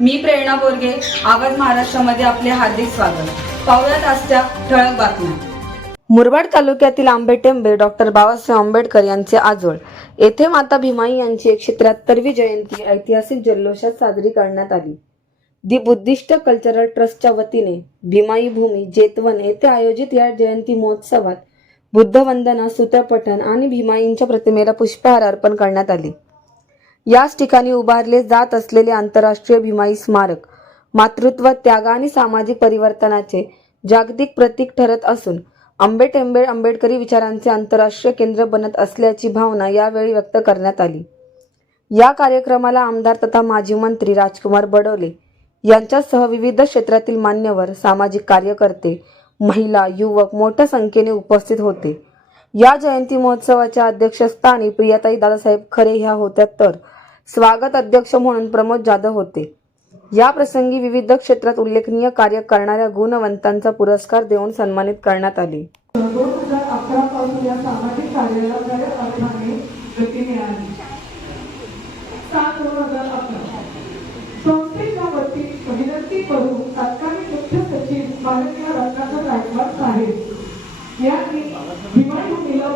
मी प्रेरणा बोरगे, आवाज महाराष्ट्रामध्ये आपले हार्दिक स्वागत. पाहुयात आजच्या ठळक बातम्या. मुरबाड तालुक्यातील आंबेटेंबे डॉक्टर बाबासाहेब आंबेडकर यांचे आजोळ येथे माता भीमाई यांची 173वी जयंती ऐतिहासिक जल्लोषात साजरी करण्यात आली. दि बुद्धिस्ट कल्चरल ट्रस्टच्या वतीने भीमाई भूमी जेतवन येथे आयोजित या जयंती महोत्सवात बुद्धवंदना, सूत्रपठण आणि भीमाईंच्या प्रतिमेला पुष्पहार अर्पण करण्यात आले. याच ठिकाणी उभारले जात असलेले आंतरराष्ट्रीय भीमाई स्मारक मातृत्व, त्याग आणि सामाजिक परिवर्तनाचे जागतिक प्रतीक ठरत असून आंबेटेंबे आंबेडकरी विचारांचे आंतरराष्ट्रीय केंद्र बनत असल्याची भावना यावेळी व्यक्त करण्यात आली. या कार्यक्रमाला आमदार तथा माजी मंत्री राजकुमार बडोले यांच्यासह विविध क्षेत्रातील मान्यवर, सामाजिक कार्यकर्ते, महिला, युवक मोठ्या संख्येने उपस्थित होते. या जयंती महोत्सवाच्या अध्यक्षस्थानी प्रियाताई दादासाहेब खरे ह्या होत्या, तर स्वागत अध्यक्ष म्हणून प्रमोद जाधव होते. या प्रसंगी विविध क्षेत्रात उल्लेखनीय कार्य करणाऱ्या गुणवंतांचा पुरस्कार देऊन सन्मानित करण्यात आले. 2011 पासून या सामाजिक कार्याला खऱ्या अर्थाने गती मिळाली. 7/2011 संस्थेच्या वतीने विनंती करून तत्कालीन मुख्य सचिव माननीय रत्नाकर राठवाड साहेब यांनी भीमाई भूमीला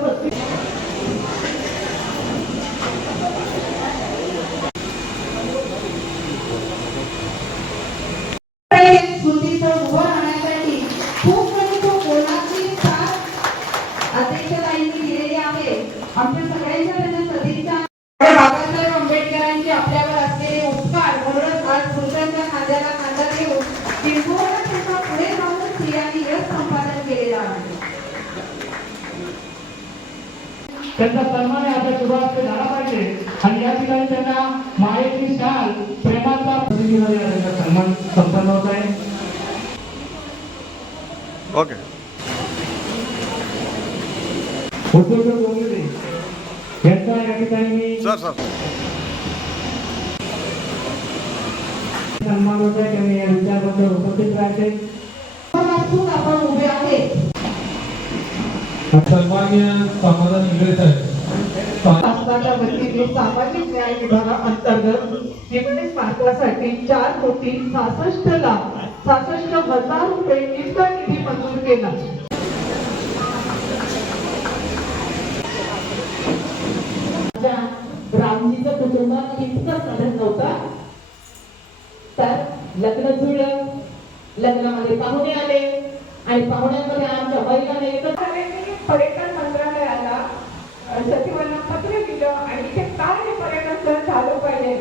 स्मृतीचं उभं राहण्यासाठी खूप काही तो कोणाची साथ अध्यक्षताईंनी दिलेली आहे. आमच्या सगळ्यांच्या त्यांना सदिच्छा. बाबासाहेब आंबेडकरांचे आपल्यावर असलेले उपकार म्हणूनच आज पुरुषांच्या खांद्याला खांदा घेऊन किंबहुना त्यांचा पुढे जाऊन स्त्रियांनी यश संपादन केलेलं आहे. त्यांचा सन्मान आपल्या सुरुवात झाला पाहिजे आणि या ठिकाणी त्यांना मायेची शाल, प्रेमाचा सन्मान संपन्न होत आहे. ओके. यांचा या ठिकाणी सर सन्मान होत आहे. त्यांनी या विचाराबद्दल उपस्थित राहते. आपण उभे आहेत. सन्माननीय समाधान इंग्रज साहेब शासनाच्या वतीने सामाजिक न्याय विभागाअंतर्गत 19 मार्कासाठी 4,66,66,000 रुपये इतका निधी मंजूर केला. रामजीचं कुटुंब इतकं साधन नव्हतं, तर लग्न जुळलं. लग्नामध्ये पाहुणे आले आणि पाहुण्यांमध्ये आमच्या महिलांना एकत्र पर्यटन मंत्रालयाला सचिवांना पत्र दिलं आणि ते काय हे पर्यटन स्थळ झालं पाहिजे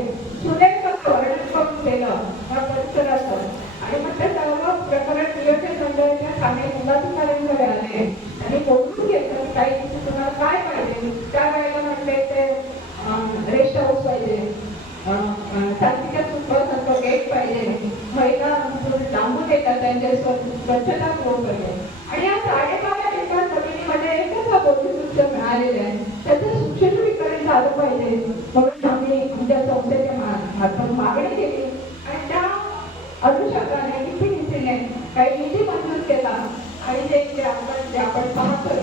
सुरेख वर्णन करून दिलं या परिसराचं. आणि मग त्या सर्व प्रकरण नियोजन मंडळाच्या काही मुलाधिकाऱ्यांकडे आले आणि बोलून घेतलं काही तुम्हाला काय पाहिजे. त्या वेळेला म्हटले ते रेस्ट हाऊस पाहिजे, शांतीच्या सुखसारखं गेट पाहिजे, महिला लांबून येतात त्यांच्या स्वच्छता पाहिजे. आणि या 12.5 एकर जमिनीमध्ये एकच बोलून मिळालेले आहे, त्याचं सुशोभीकरण झालं पाहिजे म्हणून आम्ही आमच्या संस्थेच्या मार्फत मागणी केली आणि त्या अनुषंगाने नीतीने काही निधी मंजूर केला. आणि ते आपण पाहतोय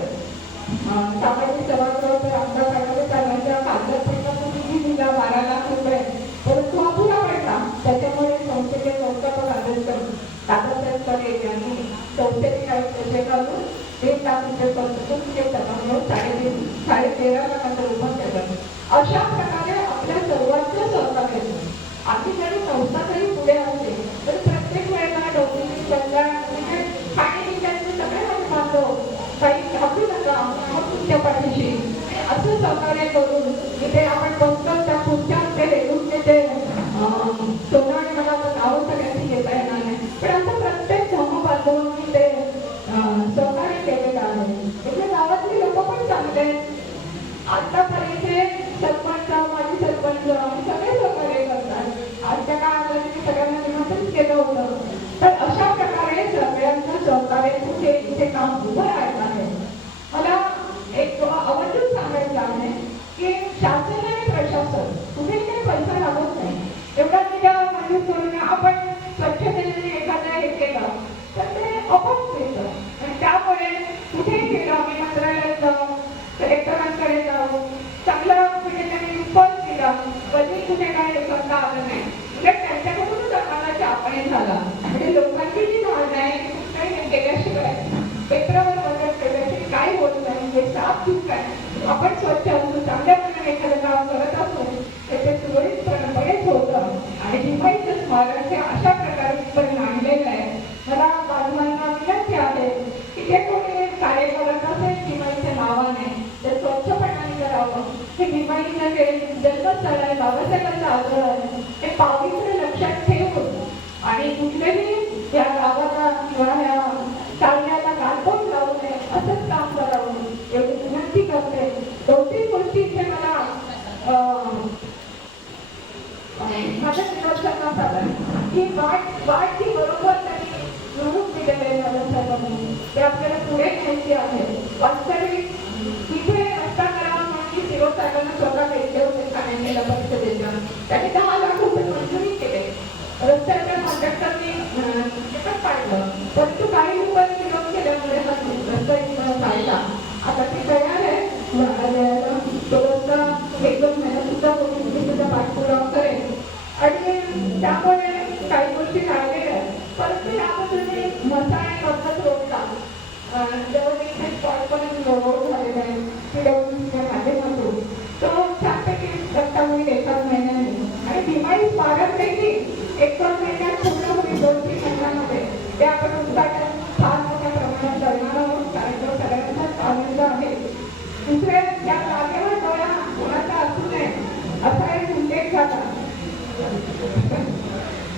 सामाजिक सभागृह तर आमच्या काळामध्ये सर्वांच्या कागदपत्रातून निधी दिला 12 लाख रुपये, परंतु अपुरा पडला. त्याच्यामुळे संस्थेचे संस्थापक दादासाहेब खरे यांनी संस्थेने काही पैसे काढून 1 लाख रुपये म्हणून 13.5 लाखांचा उभं केलं. अशा प्रकारे आपल्या सर्वांच्या सहकार्याने आम्ही जरी संस्था जरी पुढे असते तर प्रत्येक वेळेला डोंबिवली कल्याण म्हणजे खाण्यापिण्याचे सगळे आम्ही मानतो, काही घाबरू नका, तुमच्या पाठीशी असं सहकार्य करून इथे आपण बघतो त्या पुढच्या ते रेडून ते सोनं आणि मला नावं सगळ्यांनी घेता येणार नाही, पण असं प्रत्येक धर्म बांधवांनी ते सहकार्य केलेलं आहे. इथे गावातले लोक पण चांगले आतापर्यंत सरपंच, माजी सरपंच सगळे सहकार्य करतात. आजच्या काळात सगळ्यांना निमंत्रित केलं होतं. तर अशा प्रकारे सगळ्यांचं सहकार्य कुठे इथे काम उभं राहायचं आहे. मला एक आवर्जून सांगायचं आहे की शासन आणि प्रशासन कुठे काही पैसा लागत नाही. एवढा निधी मंजूर करून आपण स्वच्छतेने एखाद्या हे केलं तर ते आपोआप येतं. आणि त्यामुळे कुठेही गेलो आम्ही मंत्रालयात जाऊ, कलेक्टरांकडे जाऊ, चांगलं म्हणजे त्यांनी रिस्पॉन्स दिला, कधी कुठे काय करता आलं नाही. त्यांच्याकडूनच स्मारक हे अशा प्रकारे तिथं आणलेलं आहे. मला बाजूंना विनंती आहे की जे कोणी कार्य करत असेल भीमाईच्या नावाने ते स्वच्छपणाने करावं. हे भीमाईचं जे जन्मस्थळ आहे, बाबासाहेबांचं आग्रह आहे, हे पावित्र्य लक्षात ठेवून आणि कुठलेही या गावाला किंवा ह्या चालण्याला गालबोट लावू नये असंच काम करावं एवढी विनंती करते. 2-3 गोष्टी इथे मला माझ्या निदर्शनास आलं की वाट ही बरोबर त्यांनी निवडून दिलेले आहे बाबासाहेबांनी, ते आपल्याला पुढे न्यायची आहे. वास्तविक तिथे रस्ता करावा म्हणून शिवसाहेबांना स्वतः भेटले होते ठाणे जिल्हा परिषदेच्या. त्यांनी 10 लाख रुपये मंजुरी केले. रस्त्याच्या कॉन्ट्रॅक्टरनी पाडलं, परंतु काही लोकांनी विरोध केल्यामुळे हा रस्ता पाहिला. आता ती तयार आहे, तो रस्ता 1-2 महिन्यात सुद्धा होईल, सुद्धा पाठपुरावा करेल. आणि त्यामुळे काही गोष्टी राहिलेल्या आहेत. परंतु यामध्ये मी मसाळे पद्धत रोडला जेव्हा इथे स्पॉटपर्यंत रोड झालेला आहे PWCच्या माध्यमातून तो छानपैकी रस्ता होईल 1 महिन्याने. आणि भीमाई स्मारक देखील 1 महिन्यात पूर्ण होईल 2-3 महिन्यामध्ये. ते आपण उद्घाटन फार मोठ्या प्रमाणात करणार आहोत, कारण तो सगळ्यांचाच आनंद आहे. दुसरे त्या जागेवर डोळा कोणाचा असू नये असा एक उल्लेख झाला.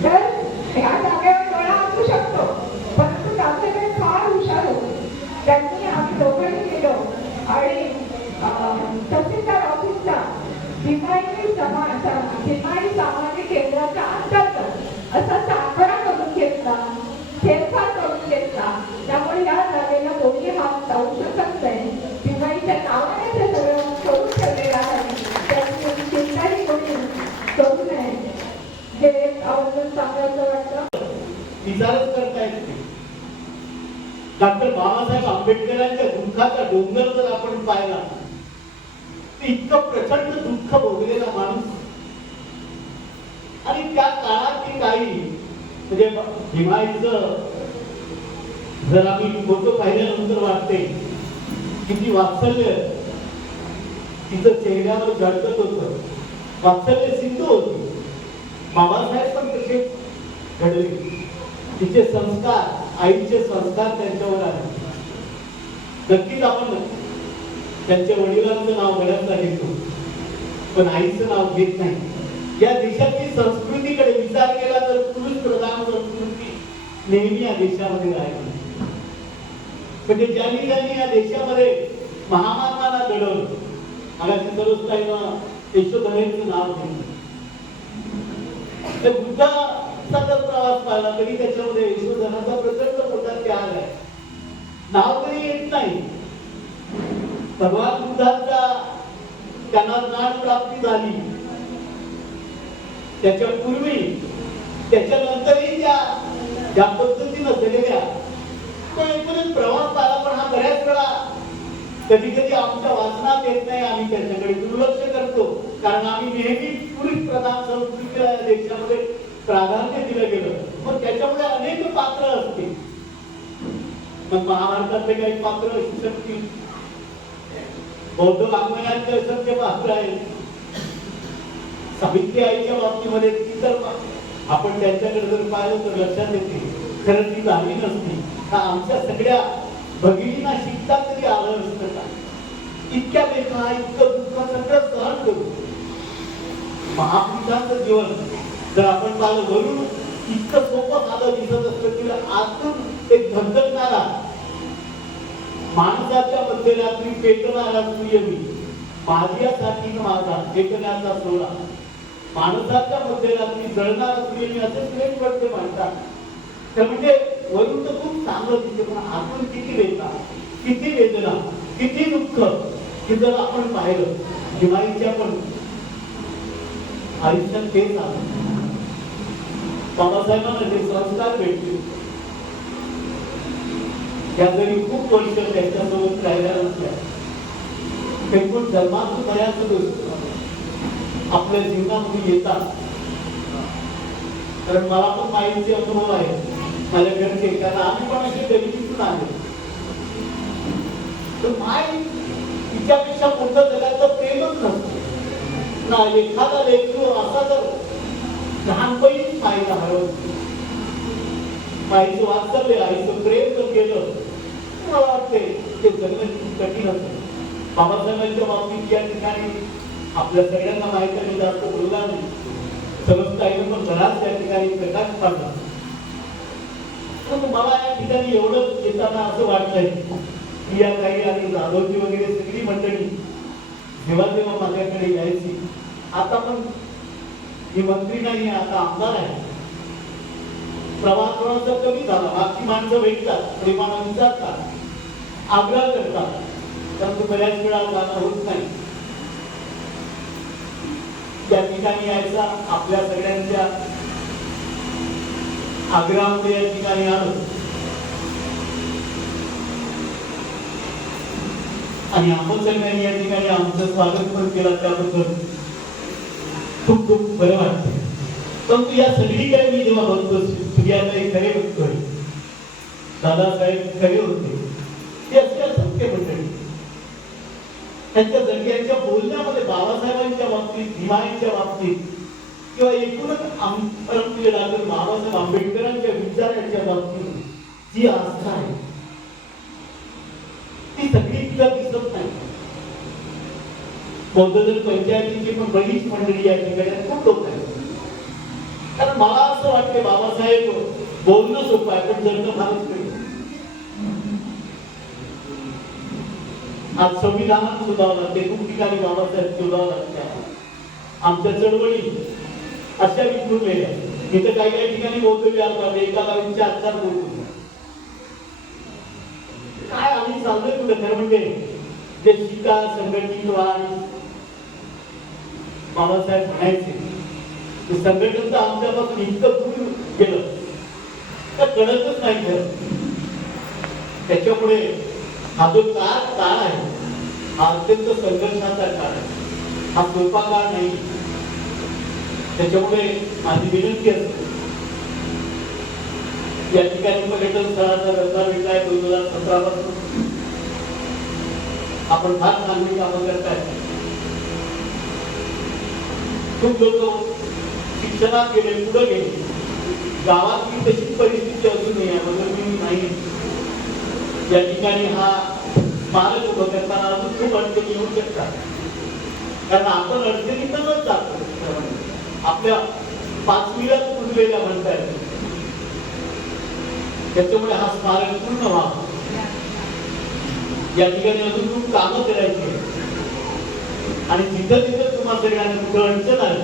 तर या जागेवर डोळा असू शकतो, परंतु त्याचे फार हुशार होते. त्यांनी आम्ही दोघंही गेलो आणि तहसीलदार ऑफिसचा भीमाई सामाजिक केंद्राच्या अंतर्गत असा सापडा करून घेतला, फेरफार करून घेतला. त्यामुळे या जागेला कोणी हात लावू शकत नाही. भीमाईच्या नावाने ते सगळं करून ठेवलेलं आहे. त्याची चिंताही कोणी करू नये. हे एक आवर्जून सांगायचं वाटतं. विचारच करतायत. डॉक्टर बाबासाहेब आंबेडकरांच्या दुःखाचा डोंगर जर आपण पाहिला तर इतकं प्रचंड दुःख भोगलेला माणूस. आणि त्या काळात ती काही म्हणजे भीमाईचं जर आम्ही फोटो पाहिल्यानंतर वाटते किती वात्सल्य तिचं चेहऱ्यावर झळकत होतं. वात्सल्य सिंधू होती. बाबासाहेब पण तसे घडले. तिचे संस्कार, आईचे संस्कार त्यांच्यावर आले. नक्कीच आपण त्यांच्या वडिलांचं नाव घरातला घेतो, पण आईचं नाव घेत नाही. या देशातली संस्कृतीकडे विचार केला तर पुरुष प्रधान संस्कृती नेहमी या देशामध्ये राहिली. म्हणजे ज्यांनी या देशामध्ये महामानवाला घडवलं. मला सर्वस्ताईनं यशोधरेचं नाव घेतलं. तर बुद्धाचा जर प्रवास पाहिला तरी त्याच्यामध्ये यशोधराचा प्रचंड मोठा त्याग आहे. नाव तरी येत नाही. भगवान बुद्धांचा त्यांना ज्ञान प्राप्ती झाली, त्याच्या पूर्वी त्याच्यानंतरही ज्या पद्धतीनं झालेल्या तो एकूणच प्रवास पाहिला. पण हा बऱ्याच वेळा कधी कधी आमच्या वाचनात येत नाही. आम्ही त्याच्याकडे दुर्लक्ष करतो, कारण आम्ही नेहमी पुरुष प्रधान संस्कृतीला देशामध्ये प्राधान्य दिलं गेलं. मग त्याच्यामुळे अनेक पात्र असते. मग महाभारतातले काही पात्र असू शकतील, बौद्ध वाङ्मयातले असंख्य पात्र आहेत. सावित्री आईच्या बाबतीमध्ये ती तर आपण त्यांच्याकडे जर पाहिलं तर लक्षात येते खरं ती झाली नसती. का आमच्या सगळ्या भगिनींना शिकता तरी आलं असतं का? इतक्या वेदना, इतकं दुःख सगळं सहन करू. महापुरुषांचं जीवन जर आपण पाहिलं वरून इतकं सोपं साधं दिसत असतं की आतून एक धगधगणारा माणसाच्या मध्यरात्री पेटणारा सूर्य मी माझ्यासाठी माझा पेटण्याचा सोहळा. माणसाच्या मध्यरात्री जळणारा सूर्य मी असे प्रेम करते म्हणतात. तर म्हणजे वरून तर खूप चांगलं दिसते, पण आतून किती वेदना, किती वेदना, किती दुःख हे जर आपण पाहिलं. भीमाईच्या पण आयुष्यात तेच आलं. बाबासाहेबांना जे संस्कार भेटले त्या जरी खूप वर्ष त्यांच्यासोबत राहिल्या नसल्या एकूण जन्मातून बऱ्याच गोष्टी आपल्या जीवनामध्ये येतात. कारण मला पण माईचे अनुभव आहे, माझ्या घरचे, कारण आम्ही पण असे गरिबीतून आले. तर माय तिच्यापेक्षा मोठं जगाचं प्रेमच नसतं ना. एखादा लेकरू असा जर लहानपणीच माईला हरवलं. माईचं वात्सल्य, आईचं प्रेम जर केलं, मला वाटते ते जगणं खूप कठीण असतं. बाबासाहेबांच्या बाबतीत या ठिकाणी आपल्या सगळ्यांना माहिती आहे, जास्त बोलणार नाही. समजत आहे पण बराच त्या ठिकाणी प्रकाश पाडला. मला या ठिकाणी एवढं येताना असं वाटतंय की या काही आणि जाधवची वगैरे सगळी मंडळी जेव्हा जेव्हा माझ्याकडे यायची, आता पण ही मंत्री नाही, आता आमदार आहे, प्रवास थोडासा कमी झाला. बाकी माणसं भेटतात, प्रेमाला विचारतात, आग्रह करतात, परंतु बऱ्याच वेळा जाणं होत नाही. त्या ठिकाणी यायचा आपल्या सगळ्यांच्या आग्रहामुळे या ठिकाणी आलो आणि आपण सगळ्यांनी या ठिकाणी आमचं स्वागत पण केलं, त्याबद्दल खूप खूप बरं वाटतं. परंतु या सगळीकडे मी जेव्हा बघतो, सूर्याताई खरे बघतोय, दादासाहेब खरे होते, ते असे असंख्य मंडळी त्यांच्या जगण्याच्या बोलण्यामध्ये बाबासाहेबांच्या बाबतीत, भीमाईच्या बाबतीत किंवा एकूणच परमपूज्य डॉक्टर बाबासाहेब आंबेडकरांच्या विचारांच्या बाबतीत जी आस्था आहे ती सगळी तिथं दिसत नाही. बौद्धधन पंचायतीची पण बरीच मंडळी या ठिकाणी खूप लोक आहेत. कारण मला असं वाटतं बाबासाहेब बोलणं सोपं आहे, पण जगणं फारच कठीण. आज संविधानात शोधावं लागते, खूप ठिकाणी बाबासाहेब शोधावं लागते. आमच्या चळवळी अशा विखुरलेल्या, इथं काही काही ठिकाणी बोलतो एकाला विचार आचार बोलतो. काय आम्ही चाललोय कुठे खरं म्हणजे जे शिका संघटित व्हा. बाबासाहेब म्हणायचे ते संघटन तर आमच्यापासून इतकं दूर गेलं तर कळतच नाही. खरं त्याच्यामुळे हा जो काळ आहे हा अत्यंत संघर्षाचा काळ आहे, हा सोपा काळ नाही. त्याच्यामुळे माझी विनंती असते, या ठिकाणी पर्यटन स्थळाचा रस्ता विकाय 2017 पासून आपण फार चांगली कामं करताय. खूप लोक शिक्षणात गेले, पुढे गेले. गावातली तशी परिस्थिती अजून नाही. या ठिकाणी हा स्मारक उभं करताना अजून खूप अडचणी येऊ शकतात, कारण आपण अडचणीतच जातो. आपल्या 5वीला पुरलेल्या म्हणतायत, त्याच्यामुळे हा स्मारक पूर्ण व्हावा. या ठिकाणी अजून खूप कामं करायची आणि जिथं जिथं तुम्हाला सगळ्यांना कुठं अडचण आली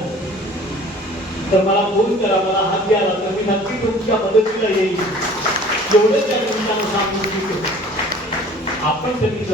तर मला फोन करा, मला हात द्यायला, तर मी नक्की तुमच्या मदतीला येईल. एवढंच त्या निमित्तानं सांगू इच्छितो. आपण सगळी